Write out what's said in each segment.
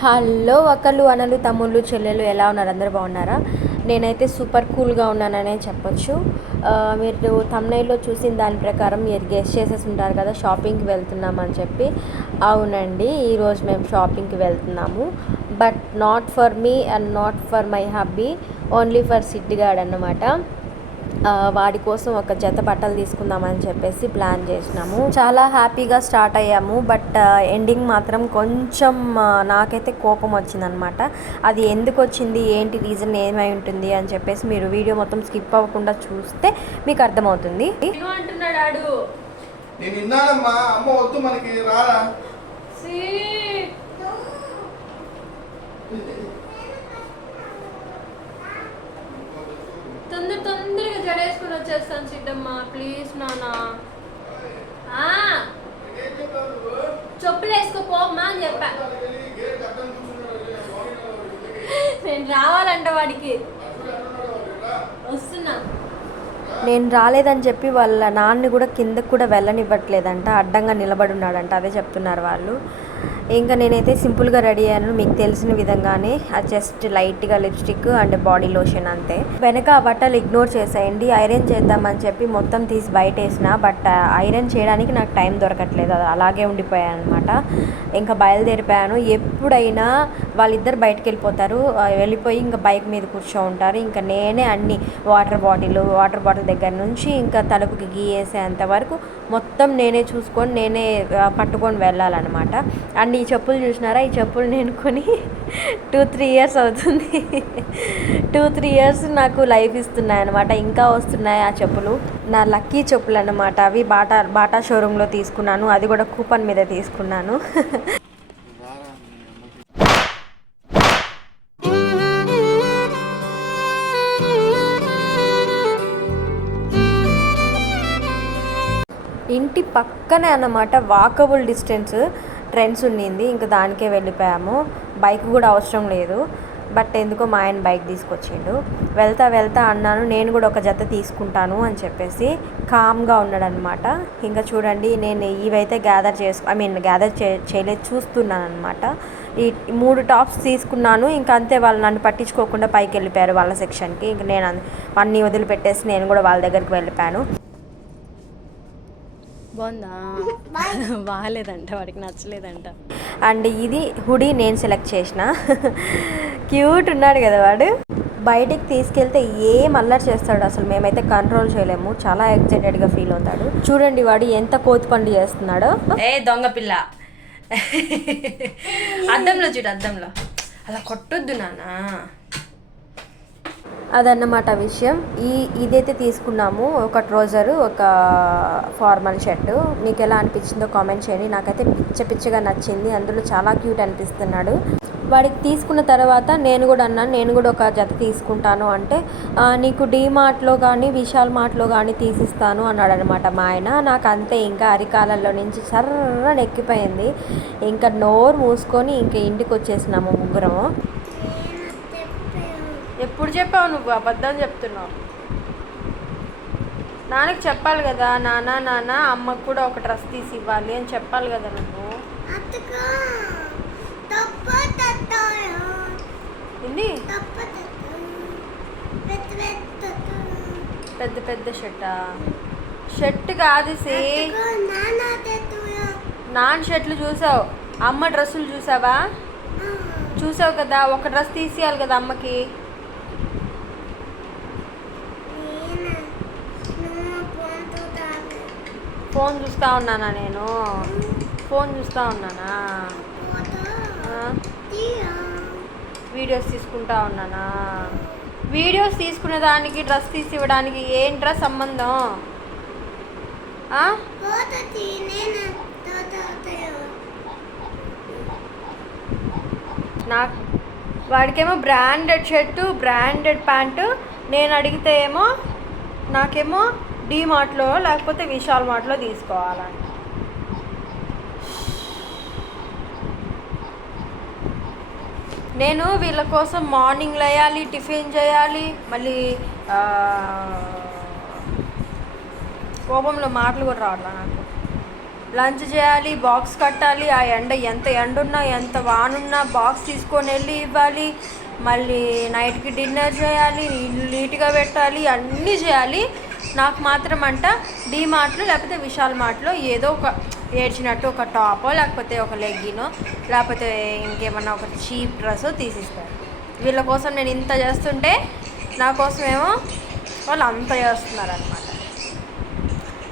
Hello అక్కలు అనలు తమ్ముళ్ళు చెల్లెలు ఎలా ఉన్నారు? అందరూ బాగున్నారా? నేనైతే సూపర్ కూల్గా ఉన్నాననే చెప్పొచ్చు. మీరు థంబ్నెయిల్లో చూసిన దాని ప్రకారం మీరు గెస్ చేసేసి ఉంటారు కదా షాపింగ్కి వెళ్తున్నామని చెప్పి. అవునండి, ఈరోజు మేము షాపింగ్కి వెళ్తున్నాము. But not for me and not for my hubby, only for సిద్ధిగాడ్ అన్నమాట. వాడి కోసం ఒక జత బట్టలు తీసుకుందామని చెప్పేసి ప్లాన్ చేసినాము. చాలా హ్యాపీగా స్టార్ట్ అయ్యాము. బట్ ఎండింగ్ మాత్రం కొంచెం నాకైతే కోపం వచ్చిందనమాట. అది ఎందుకు వచ్చింది, ఏంటి రీజన్ ఏమై ఉంటుంది అని చెప్పేసి మీరు వీడియో మొత్తం స్కిప్ అవ్వకుండా చూస్తే మీకు అర్థమవుతుంది. అంటున్నాడు నేను విన్నానమ్మా, అమ్మ వద్దు మనకి రారా. తొందరగా జడేసుకుని వచ్చేస్తాను సిద్ధమ్మా, ప్లీజ్ నానా. చెప్పులు వేసుకోపోమ్మా అని చెప్పా. నేను రావాలంట వాడికి, వస్తున్నా. నేను రాలేదని చెప్పి వాళ్ళ నాన్నని కూడా కిందకు కూడా వెళ్ళనివ్వట్లేదంట, అడ్డంగా నిలబడి ఉన్నాడంట. అదే చెప్తున్నారు వాళ్ళు. ఇంకా నేనైతే సింపుల్గా రెడీ అయ్యాను, మీకు తెలిసిన విధంగానే. అది జస్ట్ లైట్గా లిప్స్టిక్ అండ్ బాడీ లోషన్ అంతే. వెనక ఆ బట్టలు ఇగ్నోర్ చేసేయండి. ఐరన్ చేద్దామని చెప్పి మొత్తం తీసి బయట వేసిన, బట్ ఐరన్ చేయడానికి నాకు టైం దొరకట్లేదు, అది అలాగే ఉండిపోయాను అనమాట. ఇంకా బయలుదేరిపోయాను. ఎప్పుడైనా వాళ్ళిద్దరు బయటకు వెళ్ళిపోయి ఇంకా బైక్ మీద కూర్చో ఉంటారు. ఇంకా నేనే అన్ని వాటర్ బాటిల్ దగ్గర నుంచి ఇంకా తలుపుకి గీయేసేంత వరకు మొత్తం నేనే చూసుకొని నేనే పట్టుకొని వెళ్ళాలన్నమాట. అండ్ ఈ చెప్పులు చూసినారా, ఈ చెప్పులు నేను కొని 2-3 ఇయర్స్ అవుతుంది. 2-3 ఇయర్స్ నాకు లైఫ్ ఇస్తున్నాయి అనమాట. ఇంకా వస్తున్నాయి ఆ చెప్పులు. నా లక్కీ చెప్పులు అన్నమాట అవి. బాటా షోరూంలో తీసుకున్నాను, అది కూడా కూపన్ మీద తీసుకున్నాను. ఇంటి పక్కనే అన్నమాట, వాకబుల్ డిస్టెన్స్. ట్రెండ్స్ ఉండింది, ఇంకా దానికే వెళ్ళిపోయాము. బైక్ కూడా అవసరం లేదు, బట్ ఎందుకో మా ఆయన బైక్ తీసుకొచ్చిండు. వెళ్తా అన్నాను నేను కూడా ఒక జత తీసుకుంటాను అని చెప్పేసి. కామ్గా ఉన్నాడనమాట. ఇంకా చూడండి, నేను ఇవైతే గ్యాదర్ చేయలేదు, చూస్తున్నాను అనమాట. ఈ 3 టాప్స్ తీసుకున్నాను. ఇంకా అంతే, వాళ్ళు నన్ను పట్టించుకోకుండా పైకి వెళ్ళిపోయారు వాళ్ళ సెక్షన్కి. ఇంక నేను అన్నీ వదిలిపెట్టేసి నేను కూడా వాళ్ళ దగ్గరికి వెళ్ళిపోయాను. బాగుందా? బాగాలేదంట, వాడికి నచ్చలేదంట. అండ్ ఇది హుడీ నేను సెలెక్ట్ చేసిన. క్యూట్ ఉన్నాడు కదా వాడు. బయటికి తీసుకెళ్తే ఏం అల్లరి చేస్తాడు అసలు, మేమైతే కంట్రోల్ చేయలేము. చాలా ఎక్సైటెడ్గా ఫీల్ అవుతాడు. చూడండి వాడు ఎంత కోతి పండు చేస్తున్నాడో. దొంగ పిల్ల. అద్దంలో చూడు, అద్దంలో. అలా కొట్టొద్దు నాన్న. అదన్నమాట విషయం. ఇదైతే తీసుకున్నాము, ఒక ట్రౌజరు, ఒక ఫార్మల్ షర్టు. మీకు ఎలా అనిపించిందో కామెంట్ చేయండి. నాకైతే పిచ్చగా నచ్చింది, అందులో చాలా క్యూట్ అనిపిస్తున్నాడు. వాడికి తీసుకున్న తర్వాత నేను కూడా అన్నాను, నేను కూడా ఒక జత తీసుకుంటాను అంటే, నీకు డీమార్ట్లో కానీ విశాల్ మార్ట్లో కానీ తీసిస్తాను అన్నాడు అనమాట మా ఆయన. నాకు అంతే, ఇంకా అరికాలల్లో నుంచి సర్రని ఎక్కిపోయింది. ఇంకా నోరు మూసుకొని ఇంకా ఇంటికి వచ్చేసినాము ముగ్గురము. ఎప్పుడు చెప్పావు నువ్వు? అబద్ధం చెప్తున్నావు. నాన్నకి చెప్పాలి కదా, నాన్న అమ్మకు కూడా ఒక డ్రెస్ తీసి ఇవ్వాలి అని చెప్పాలి కదా నువ్వు. ఏంది పెద్ద షర్ట్ కాదు సే. నాన్న షర్ట్లు చూసావు, అమ్మ డ్రెస్సులు చూసావు కదా. ఒక డ్రెస్ తీసేయాలి కదా అమ్మకి. ఫోన్ చూస్తూ ఉన్నానా నేను? ఫోన్ చూస్తూ ఉన్నానా? వీడియోస్ తీసుకుంటా ఉన్నానా? వీడియోస్ తీసుకునే దానికి డ్రెస్ తీసి ఇవ్వడానికి ఏంట్రా సంబంధం? నాకు వాడికేమో బ్రాండెడ్ షర్టు, బ్రాండెడ్ ప్యాంటు. నేను అడిగితే ఏమో నాకేమో డీమార్ట్లో లేకపోతే విశాల్ మార్ట్లో తీసుకోవాలంట. నేను వీళ్ళ కోసం మార్నింగ్ లేయాలి, టిఫిన్ చేయాలి, మళ్ళీ కోపంలో మాటలు కూడా రావట్లా నాకు. లంచ్ చేయాలి, బాక్స్ కట్టాలి, ఆ ఎండ ఎంత ఎండున్నా ఎంత వానున్నా బాక్స్ తీసుకొని వెళ్ళి ఇవ్వాలి, మళ్ళీ నైట్కి డిన్నర్ చేయాలి, ఇల్లు నీట్గా పెట్టాలి, అన్నీ చేయాలి. నాకు మాత్రం అంట డీమార్ట్లో లేకపోతే విశాల్ మార్ట్లో ఏదో ఒక ఏడ్చినట్టు ఒక టాపో లేకపోతే ఒక లెగ్గినో లేకపోతే ఇంకేమన్నా ఒక చీప్ డ్రెస్సో తీసిస్తారు. వీళ్ళ కోసం నేను ఇంత చేస్తుంటే నా కోసమేమో వాళ్ళు అంత చేస్తున్నారు అనమాట.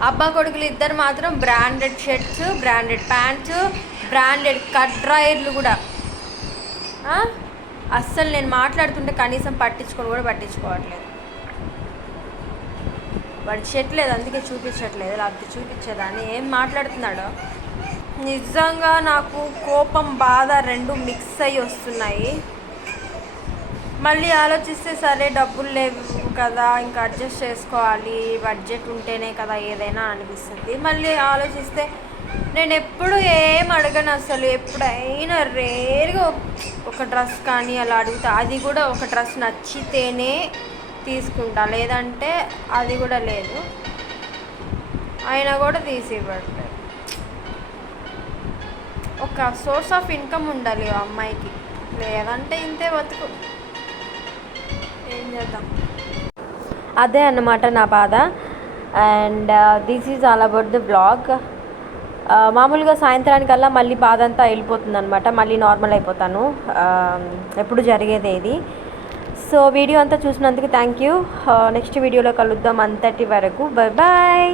అబ్బా కొడుకులు ఇద్దరు మాత్రం branded shirts, branded pants, branded cut డ్రైయర్లు కూడా. అస్సలు నేను మాట్లాడుతుంటే కనీసం పట్టించుకోవట్లేదు. వాడు చెట్లేదు, అందుకే చూపించట్లేదు, లేకపోతే చూపించేదాన్ని. ఏం మాట్లాడుతున్నాడో నిజంగా నాకు కోపం బాధ రెండు మిక్స్ అయ్యి వస్తున్నాయి. మళ్ళీ ఆలోచిస్తే సరే డబ్బులు లేవు కదా, ఇంకా అడ్జస్ట్ చేసుకోవాలి, బడ్జెట్ ఉంటేనే కదా ఏదైనా అనిపిస్తుంది. మళ్ళీ ఆలోచిస్తే నేను ఎప్పుడు ఏం అడగను అసలు. ఎప్పుడైనా రేర్గా ఒక డ్రెస్ కానీ అలా అడుగుతా, అది కూడా ఒక డ్రెస్ నచ్చితేనే తీసుకుంటా, లేదంటే అది కూడా లేదు. అయినా కూడా తీసి ఇవ్వట్లేదు. ఒక సోర్స్ ఆఫ్ ఇన్కమ్ ఉండాలి ఆ అమ్మాయికి, లేదంటే ఇంతే బతుకు. ఏం చేద్దాం. అదే అన్నమాట నా బాధ. And this is all about the blog. మామూలుగా సాయంత్రానికల్లా మళ్ళీ బాధ అంతా వెళ్ళిపోతుంది అనమాట, మళ్ళీ నార్మల్ అయిపోతాను. ఎప్పుడు జరిగేదే ఇది. సో వీడియో అంతా చూసినందుకు థ్యాంక్ యూ. నెక్స్ట్ వీడియోలో కలుద్దాం. అంతటి వరకు బాయ్ బాయ్.